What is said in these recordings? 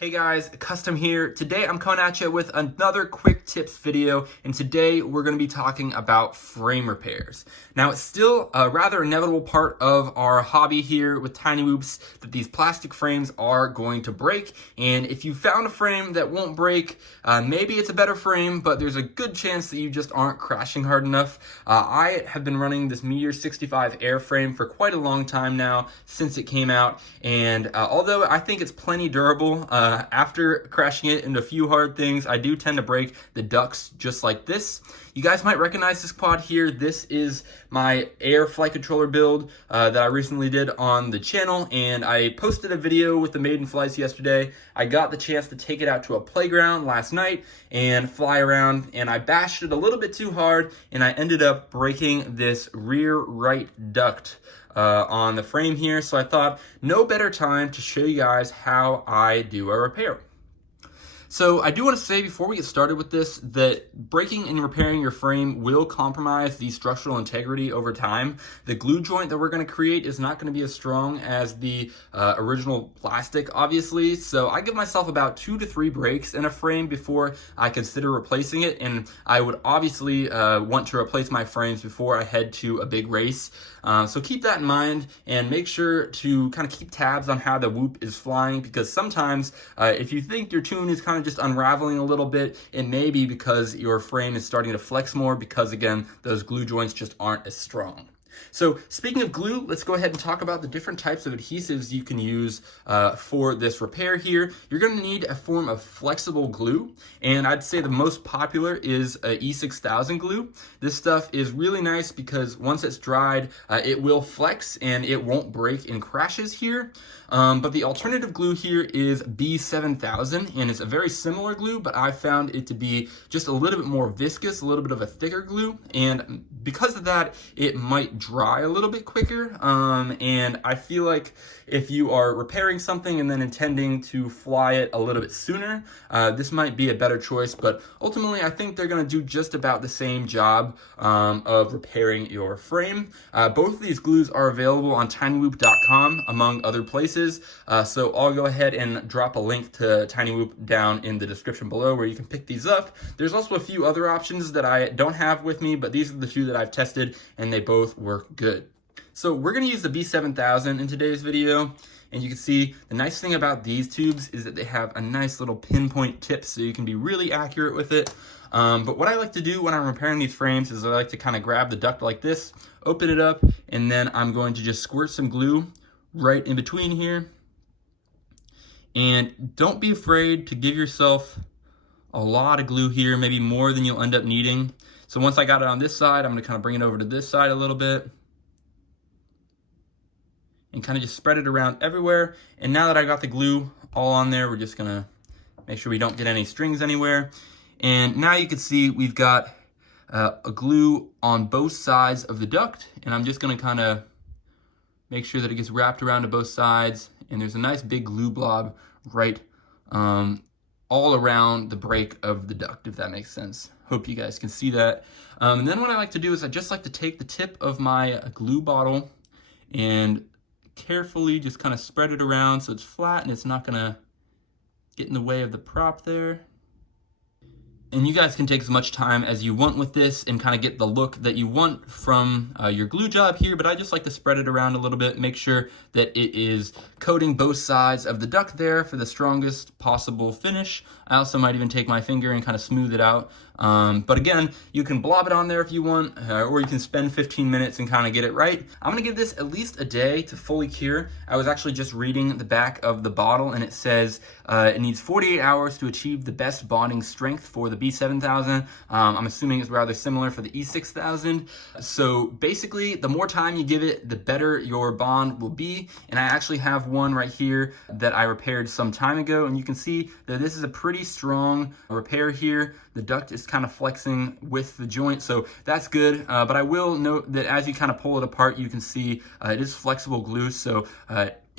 Hey guys, Custom here. Today I'm coming at you with another quick tips video, and today we're going to be talking about frame repairs. Now, it's still a rather inevitable part of our hobby here with Tiny Whoops that these plastic frames are going to break, and if you found a frame that won't break, maybe it's a better frame, but there's a good chance that you just aren't crashing hard enough. I have been running this E6000 airframe for quite a long time now, since it came out, and although I think it's plenty durable, after crashing it into a few hard things, I do tend to break the ducts just like this. You guys might recognize this quad here. This is my air flight controller build that I recently did on the channel, and I posted a video with the maiden flights yesterday. I got the chance to take it out to a playground last night and fly around, and I bashed it a little bit too hard, and I ended up breaking this rear right duct on the frame here. So I thought no better time to show you guys how I do a repair. So I do want to say before we get started with this that breaking and repairing your frame will compromise the structural integrity over time. The glue joint that we're going to create is not going to be as strong as the original plastic, obviously. So I give myself about 2 to 3 breaks in a frame before I consider replacing it. And I would obviously want to replace my frames before I head to a big race. So keep that in mind and make sure to kind of keep tabs on how the whoop is flying, because sometimes if you think your tune is kind of just unraveling a little bit, it may be because your frame is starting to flex more because, again, those glue joints just aren't as strong. So speaking of glue, let's go ahead and talk about the different types of adhesives you can use for this repair here. You're going to need a form of flexible glue, and I'd say the most popular is a E6000 glue. This stuff is really nice because once it's dried, it will flex and it won't break in crashes here. But the alternative glue here is B7000, and it's a very similar glue, but I found it to be just a little bit more viscous, a little bit of a thicker glue, and because of that, it might dry a little bit quicker, and I feel like if you are repairing something and then intending to fly it a little bit sooner, this might be a better choice, but ultimately I think they're going to do just about the same job of repairing your frame. Both of these glues are available on tinywhoop.com, among other places, so I'll go ahead and drop a link to Tiny Whoop down in the description below where you can pick these up. There's also a few other options that I don't have with me, but these are the 2 that I've tested and they both work good. So we're going to use the B7000 in today's video, and you can see the nice thing about these tubes is that they have a nice little pinpoint tip so you can be really accurate with it. But what I like to do when I'm repairing these frames is I like to kind of grab the duct like this, open it up, and then I'm going to just squirt some glue right in between here. And don't be afraid to give yourself a lot of glue here, maybe more than you'll end up needing. So once I got it on this side, I'm going to kind of bring it over to this side a little bit and kind of just spread it around everywhere. And now that I got the glue all on there, we're just going to make sure we don't get any strings anywhere. And now you can see we've got a glue on both sides of the duct, and I'm just going to kind of make sure that it gets wrapped around to both sides, and there's a nice big glue blob right all around the break of the duct, if that makes sense. Hope you guys can see that. And then what I like to do is I just like to take the tip of my glue bottle and carefully just kind of spread it around so it's flat and it's not gonna get in the way of the prop there. And you guys can take as much time as you want with this and kind of get the look that you want from your glue job here, but I just like to spread it around a little bit, make sure that it is coating both sides of the duct there for the strongest possible finish. I also might even take my finger and kind of smooth it out. But again, you can blob it on there if you want, or you can spend 15 minutes and kind of get it right. I'm gonna give this at least a day to fully cure. I was actually just reading the back of the bottle, and it says it needs 48 hours to achieve the best bonding strength for the B7000. I'm assuming it's rather similar for the E6000. So basically, the more time you give it, the better your bond will be. And I actually have one right here that I repaired some time ago, and you can see that this is a pretty strong repair here. The duct is kind of flexing with the joint, so that's good. But I will note that as you kind of pull it apart, you can see it is flexible glue, so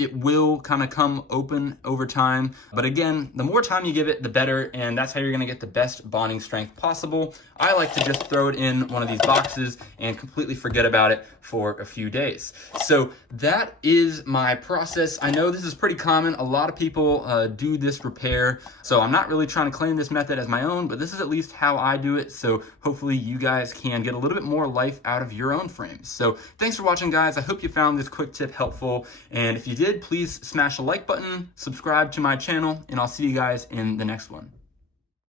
it will kind of come open over time. But again, the more time you give it, the better, and that's how you're gonna get the best bonding strength possible. I like to just throw it in one of these boxes and completely forget about it for a few days. So that is my process. I know this is pretty common. A lot of people do this repair. So I'm not really trying to claim this method as my own, but this is at least how I do it. So hopefully you guys can get a little bit more life out of your own frames. So thanks for watching, guys. I hope you found this quick tip helpful. And if you did, please smash the like button, subscribe to my channel, and I'll see you guys in the next one.